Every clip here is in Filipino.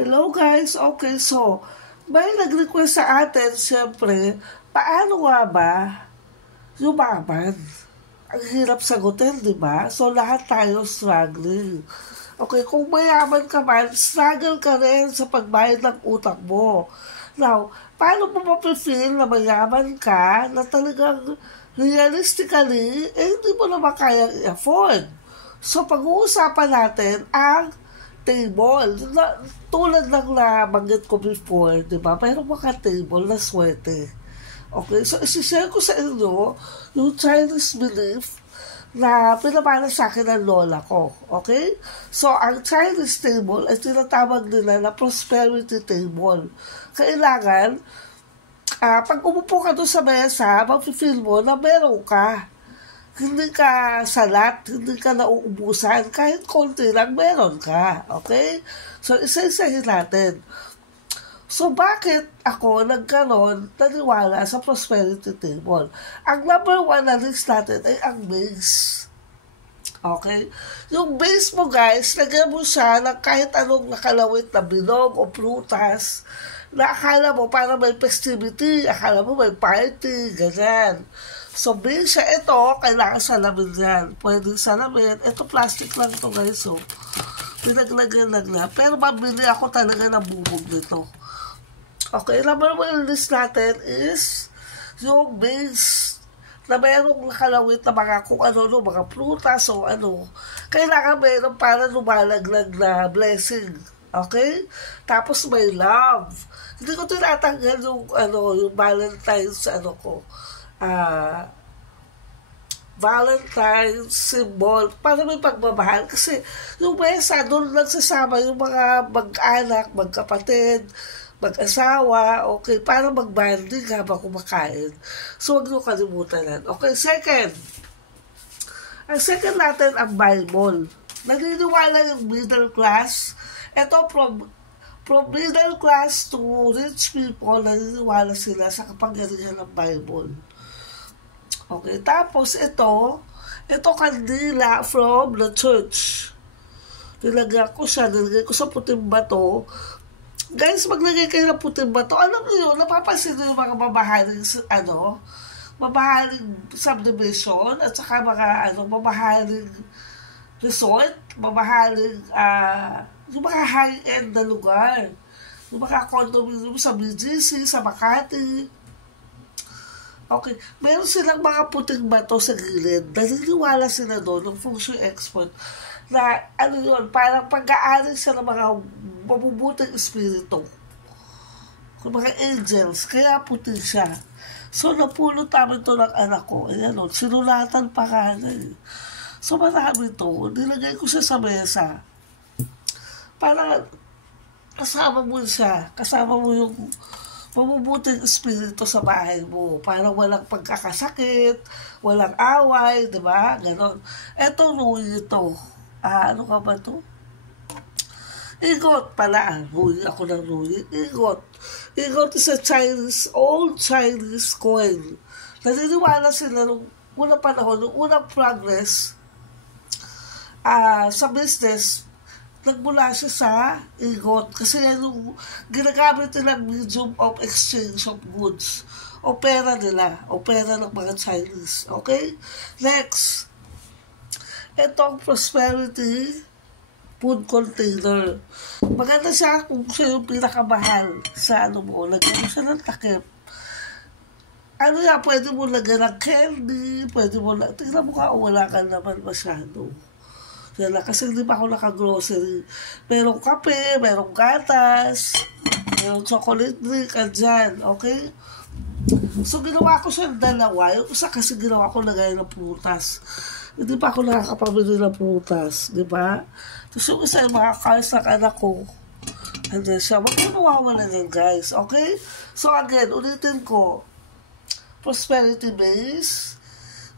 Hello guys, okay, so may nag-request sa atin, siyempre, paano nga ba yumaman? Ang hirap sagutin, di ba? So lahat tayo struggling. Okay, kung mayaman ka man, struggle ka rin sa pagbayad ng utang mo. Now, paano mo mapifeel na mayaman ka na talagang realistically, hindi mo naman kayang i-afford? So, pag-uusapan natin ang table. Tulad ng nabanggit ko before, di ba? Mayroong mga table na swerte. Okay, so isi-share ko sa inyo yung Chinese belief na pinamana sa akin ng lola ko. Okay? So, ang Chinese table ay tinatawag nila na prosperity table. Kailangan, pag umupo ka doon sa mesa, mag-feel mo na meron ka. Hindi ka salat, hindi ka nauubusan, kahit konti lang meron ka. Okay? So, isa-isahin natin. So, bakit ako naniwala sa prosperity table? Ang number one na list natin ay ang base. Okay? Yung base mo guys, lagyan mo siya ng kahit anong nakalawit na bilog o prutas na akala mo para may festivity, akala mo may party, ganyan. So, base siya ito, kailangan salamin yan. Pwede salamin. Ito, plastic lang ito guys. So, pinaglagyan lang na. Pero mabili ako talaga ng bubog nito. Okay, number one list natin is yung base na mayroong nakalawit na mga kung ano, mga prutas o ano. Kailangan mayroon para lumalaglag na blessing. Okay? Tapos may love. Hindi ko tinatanggal yung, yung Valentine's, Valentine's symbol para may pagmamahal. Kasi yung mesa, doon lang sasama yung mga mag-anak, magkapatid, mag-asawa, okay, para mag-bonding habang kumakain. So, huwag nyo kalimutan yan. Okay, second. Ang second natin, ang Bible. Naniniwala yung middle class. Ito, from middle class to rich people, naniniwala sila sa kapangyarihan ng Bible. Okay, tapos ito kandila from the church. Nilagyan ko sa puting bato. Guys, maglagay kayo ng puting bato. Alam niyo yun, napapansin niyo yung mga mamahaling, mamahaling subdivision, at saka mga, mamahaling resort, mamahaling, yung mga high-end na lugar. Yung mga condominium sa BGC, sa Makati. Okay, meron silang mga puting bato sa gilid. Naniniwala sila doon, ng feng shui expert, na parang pag-aari siya ng mga mabubuting espiritu. Mga angels, kaya puti siya. So, napulot namin ito ng anak ko. Ayan o, sinulatan pa ka na eh. So, marami ito. Nilagay ko siya sa mesa. Para kasama mo siya. Kasama mo yung mabubuting espiritu sa bahay mo. Para walang pagkakasakit, walang away, di ba? Ganon. Eto, Rui ito. Ano ka ba ito? Igot pala. Rui, ako ng Rui. Igot. Igot is a old Chinese coin. Naniniwala sila nung unang panahon, nung unang progress sa business, nagmula siya sa igot. Kasi yan yung ginagamit nilang medium of exchange of goods. O pera nila. O pera ng mga Chinese. Okay? Next. Itong prosperity food container. Maganda siya kung siya yung pinakamahal sa mo. Lagyan mo siya ng takip. Pwede mo lagyan ng candy, pwede mo lang, tingnan mo ka, wala ka naman masyado. Yan, kasi hindi pa ako naka-grocery. Merong kape, merong gatas, merong chocolate drink, andyan, okay? So, ginawa ko siya dalawa. Yung isa kasi ginawa ko lagay ng prutas. Hindi pa ako nakakapamili ng prutas, di ba? Tapos yung isa yung mga cars ng anak ko. And then siya, wag mo nawawala yan, guys. Okay? So again, ulitin ko. Prosperity base,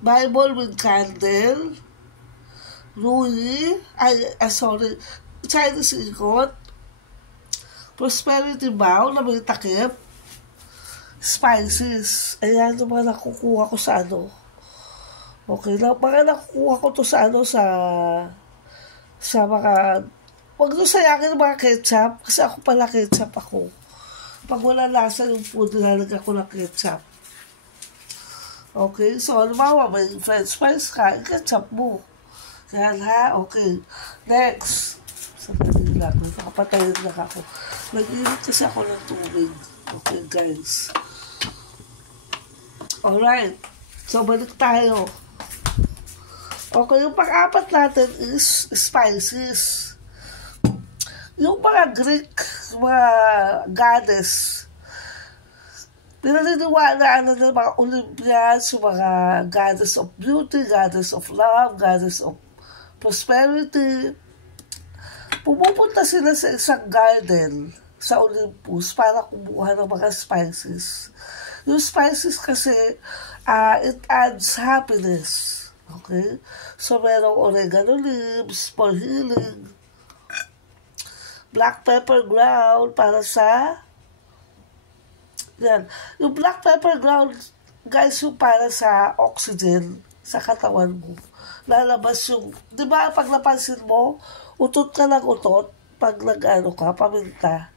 Bible with candle, Rui, Chinese ikot, prosperity bowl na may takip, spices. Ayan yung mga nakukuha ko sa Okay, mga nakukuha ko to sa mga Huwag nyo sayangin mga ketchup, kasi ako pala ketchup ako. Pag wala lasa yung food, nilalagay ko ng ketchup. Okay, so halimbawa may french fries ka, ketchup mo. Yan ha, okay. Next. Sandali lang, nakapatayin lang ako. Nag-init kasi ako ng tubig. Okay guys. Alright, so balik tayo. Okay, yung pang-apat natin is spices. Yung mga Greek, mga goddess, pinaniniwalaan na ng mga Olympians, yung mga goddess of beauty, goddess of love, goddess of prosperity. Pumupunta sila sa isang garden sa Olympus para kumuha ng mga spices. Yung spices kasi, it adds happiness. Okay? So, merong oregano leaves for healing. Black pepper ground para sa... Yan. Yung black pepper ground, guys, yung para sa oxygen sa katawan mo. Lalabas yung... Di ba, pag napansin mo, utot ka ng utot pag nag-ano ka, paminta.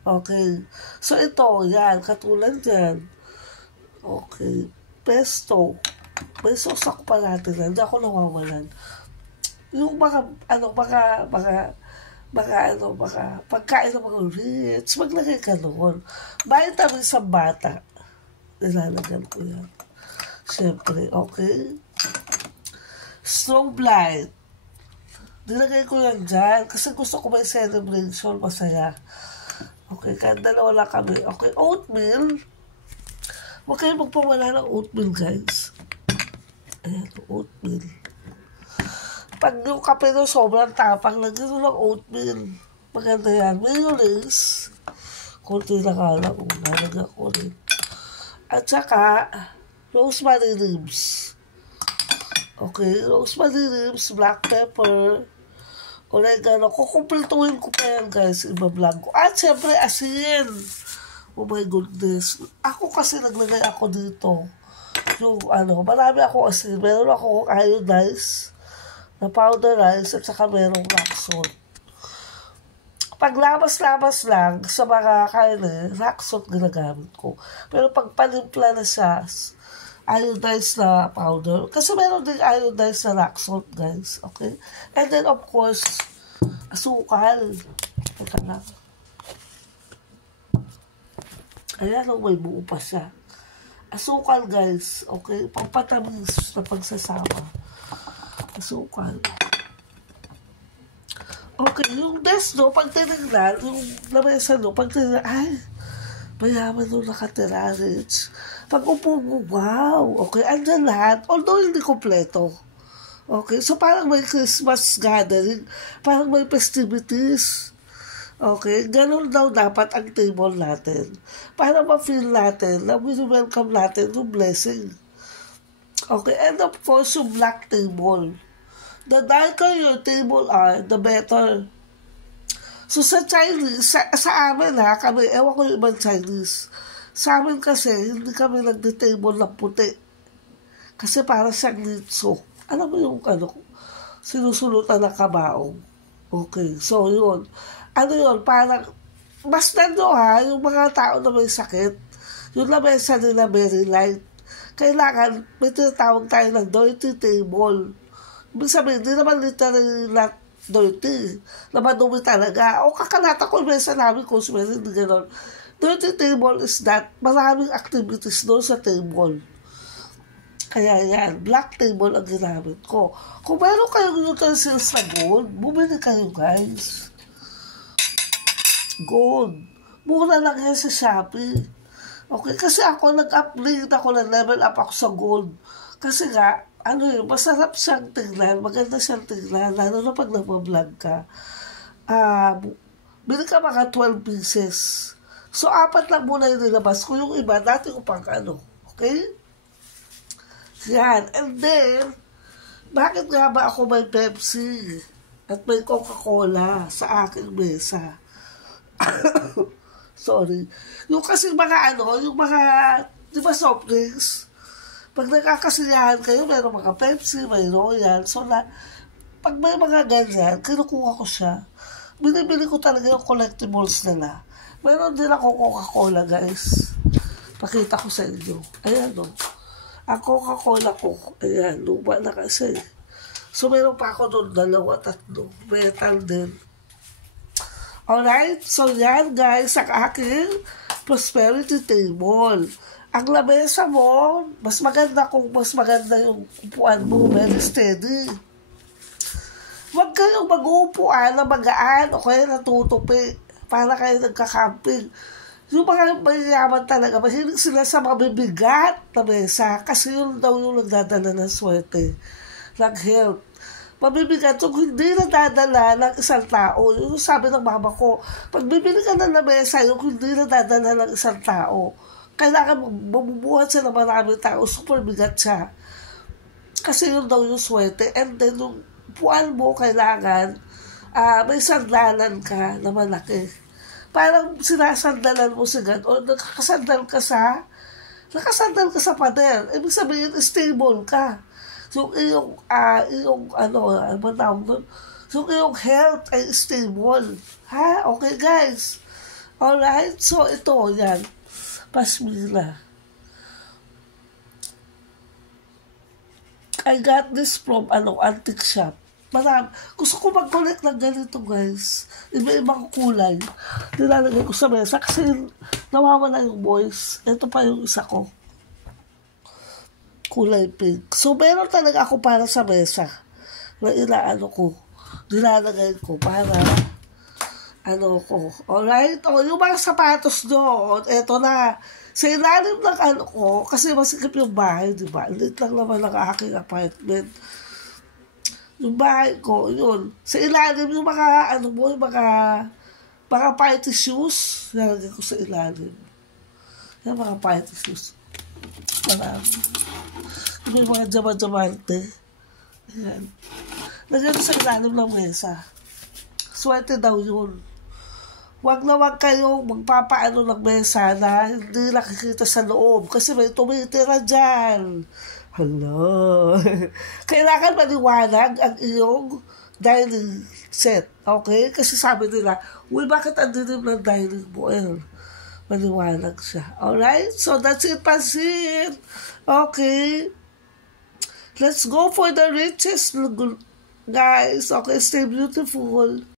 Okay. So, ito, yan. Katulad yan. Okay. Pesto. May sosak pa natin yan. Hindi ako nawawalan. Yung mga pagkain ng mga rich, maglagay ka noon. Vitamin sa bata. Nilalagyan ko yan. Siyempre, okay. Strobe light. Nilagay ko yan dyan kasi gusto ko may celebration, masaya. Okay, kaya dalawa lang kami. Okay, oatmeal. Huwag kayo magpawala ng oatmeal, guys. Ayan, oatmeal. Pag yung kape no, sobrang tapang, lagyan ng oatmeal. Maganda yan. Mayonnaise. Kunti na ka lang. Nalagyan ko rin. At saka, rosemary ribs. Okay, rosemary ribs, black pepper, oregano. Kukumpletuhin ko pa yan, guys. Iba-vlog ko. At syempre, asin. Oh my goodness. Ako kasi naglagay ako dito. Yung marami ako asin. Meron ako iodized na powder rice at saka merong rock salt. Pag labas-labas lang sa mga kainin, rock salt ginagamit ko. Pero pag panimpla na siya, iodized na powder. Kasi meron din iodized na rock salt, guys. Okay? And then, of course, asukal. Ito lang. Ayan, may buo pa siya. Asukal, guys. Okay? Pampatamis na pagsasama. Asukal. Okay, yung desk, no, pag tinignan, yung lamesa, no, pag tinignan, ay, mayaman nung nakatira, rich. Pag upo mo, wow, okay, andyan lahat, although hindi kompleto. Okay, so parang may Christmas gathering, parang may festivities. Okay, ganun daw dapat ang table natin. Para ma-feel natin na welcome natin yung blessing. Okay, and of course, yung black table. The darker your table are, the better. So sa Chinese, sa amin ha, kami, ewan ko yung ibang Chinese. Sa amin kasi, hindi kami nagde-table ng puti. Kasi para siyang litso. Alam mo yung sinusulutan ng kabaong. Okay, so yun. Yun, parang, basta nyo ha, yung mga tao na may sakit, yung lamesa nila very light. Kailangan, may tinatawag tayo ng dirty table. Ibig sabihin, hindi naman literally not dirty. Na madumi talaga. O kakalata ko, may sa namin kung hindi gano'n. Dirty table is that maraming activities doon sa table. Kaya yan, black table ang ginamit ko. Kung meron kayong utensils na gold, bumili kayo, guys. Gold. Mura lang yan sa Shopee. Okay, kasi ako nag-upgrade ako, na-level up ako sa gold. Kasi nga, masarap siyang tignan, maganda siyang tignan, lalo na pag nagpa-vlog ka. Bili ka mga 12 pieces. So, 4 lang muna yung nilabas ko. Yung iba, dati ko pang okay? Yan. And then, bakit nga ba ako may Pepsi at may Coca-Cola sa aking mesa? Sorry. Yung kasi mga yung mga, di ba soft drinks? Pag nagkakasiyahan kayo, mayroong mga Pepsi, may Royal. So, pag may mga ganyan, kinukuha ko siya binibili ko talaga yung collectibles nila. Meron din ako Coca-Cola, guys. Pakita ko sa inyo. Ayan, no. Ang Coca-Cola ko, ayan, luma na kasi. So, meron pa ako doon, 2, 3. Metal din. Alright? So, yan, guys, ang aking prosperity table. Ang lamesa mo, mas maganda kung mas maganda yung upuan mo, very steady. Huwag kayong mag-uupuan na magaan o kaya natutupi para kayo nagka-camping. Yung mga mayayaman talaga, mahilig sila sa mabibigat na mesa kasi yun daw yung nagdadala ng swerte, ng health. Mabibigat yung hindi nadadala ng isang tao. Yung sabi ng mama ko, pag bibili ka ng lamesa, yung hindi nadadala ng isang tao, kailangan mabubuhat siya ng maraming tao, super bigat siya. Kasi yun daw yung swerte. And then yung puan mo, kailangan may sandalan ka na malaki. Parang sinasandalan mo si God o nakasandal ka sa pader. Ibig sabihin, stable ka. So, yung yung health ay stable. Ha? Okay, guys. Alright? So, ito, yan. Pasmila. I got this from antique shop. Marami. Gusto ko mag-collect ng ganito, guys. Iba-ibang kulay. Nilalagay ko sa mesa kasi nawawala yung voice. Ito pa yung isa ko. Kulay pink. So, meron talaga ako para sa mesa na nilalagay ko para alright? O, yung mga sapatos doon, eto na. Sa ilalim ng kasi masikip yung bahay, di ba? Lit lang naman ang aking apartment. Yung bahay ko, yun. Sa ilalim, yung mga, yung mga party shoes, nalagay ko sa ilalim. Yung mga party shoes. Marami. Yung mga diamante. Ayan. Lagyan ko sa ilalim ng mesa. Swerte daw yun. Wag na wag kayong magpapaano ng mesa na hindi nakikita sa loob kasi may tumitira dyan. Hello. Kailangan maliwanag ang iyong dining set. Okay? Kasi sabi nila, uy, bakit ang dilim ng dining mo? Maliwanag siya. Alright? So, that's it, Pansin. Okay. Let's go for the riches, guys. Okay, stay beautiful.